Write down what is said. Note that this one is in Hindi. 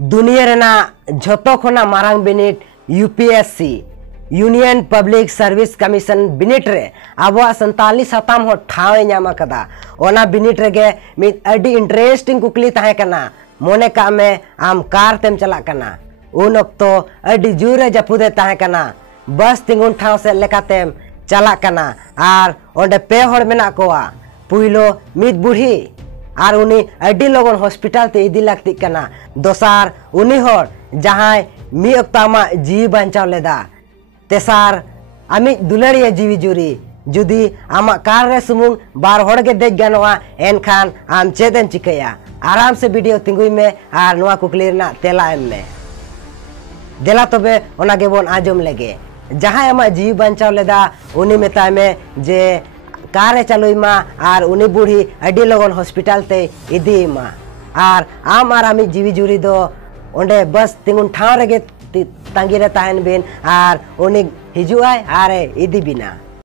दुनिया रेना झोतो खोना मारांग बिनिट UPSC union public service commission बिनिट रे आबो संताली सताम हो ठावे ᱧᱟᱢ कदा ओना बिनिट रेगे मिद अडी इंटरेस्टिंग कुकली ताहे कना मोने का में आम कार तेम चला कना उन अक्तो अडी जुरे जपुदे ताहे कना बस तिंगुन ठाव से लेकातेम चला कना आर ओंडे पे होड़ मेना कोआ पुइलो मिद बुढ़ी आर उनी अडी लोगन हॉस्पिटल ते इदी लागती कना दोसार उनी होड़ जहां मी अक्तामा जीव बंचाव लेदा तेसार आमी दुलड़िया जीवी जुरी जुदी आमा कार रे सुमुंग बार होड़ के देख गनवा एनखान आम चेदन चिकया आराम से वीडियो तिंगुई में आर नोआ कुकली ना तेला एम में देला तबे ओना गेबोन आजम लेगे जहां आमा जीव बंचाव लेदा उनी मेता में जे कार चालुई मा आर उनी बुढ़ी अडी लोगन हॉस्पिटल ते इदी मा आर आम आर आमी जीवी जुरी दो ओंडे बस तिंगुन ठाव रेगे तांगी रे ताहन बिन आर उनी हिजुआय आरे इदी बिना।